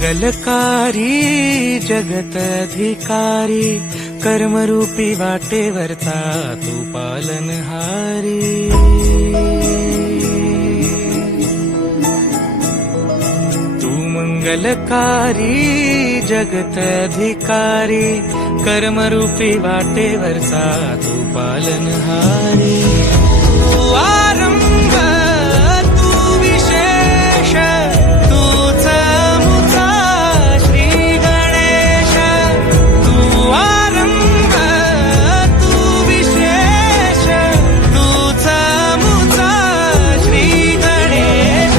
मंगलकारी जगत अधिकारी कर्मरूपी वाटेवरचा तू पालनहारी। तू मंगलकारी जगत अधिकारी कर्मरूपी वाटेवरचा तू पालनहारी। तू आरंभ तू विशेष तूच मुचा श्री गणेश। तू आरंभ तू विशेष तूच मुचा श्री गणेश।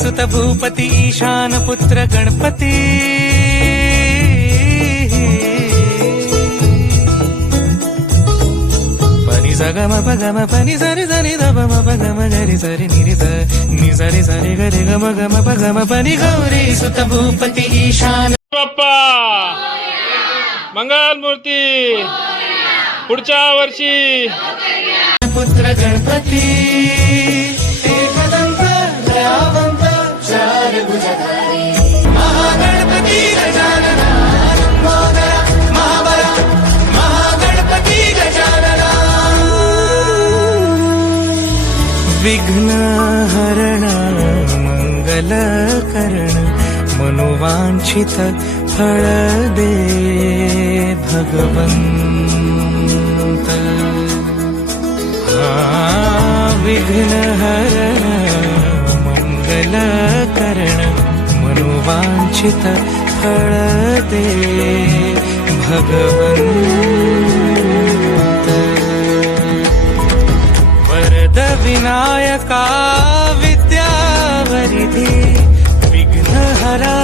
सुत भूपती ईशान पुत्र गणपती। पनी सगम पगम पनी सरि सरि ध म पगम गरि सरि नि सरि सरि गरि गम गम पगम पनी गौरी सुत भूपती ईशान। बाप्पा मंगल मूर्ती पुढच्या वर्षी। पुत्र गणपती एकदंत दयावंत चार भुजधारी महागणपती गजानना लंबोदरा महाबला महागणपती गजानना। विघ्न हरण मंगल करण मनोवांछित फळ दे भगवंत। विघ्न हरण मंगल करण मनोवांछित फळ दे भगवंत। वरद विनायका विद्यावरिधी विघ्नहरा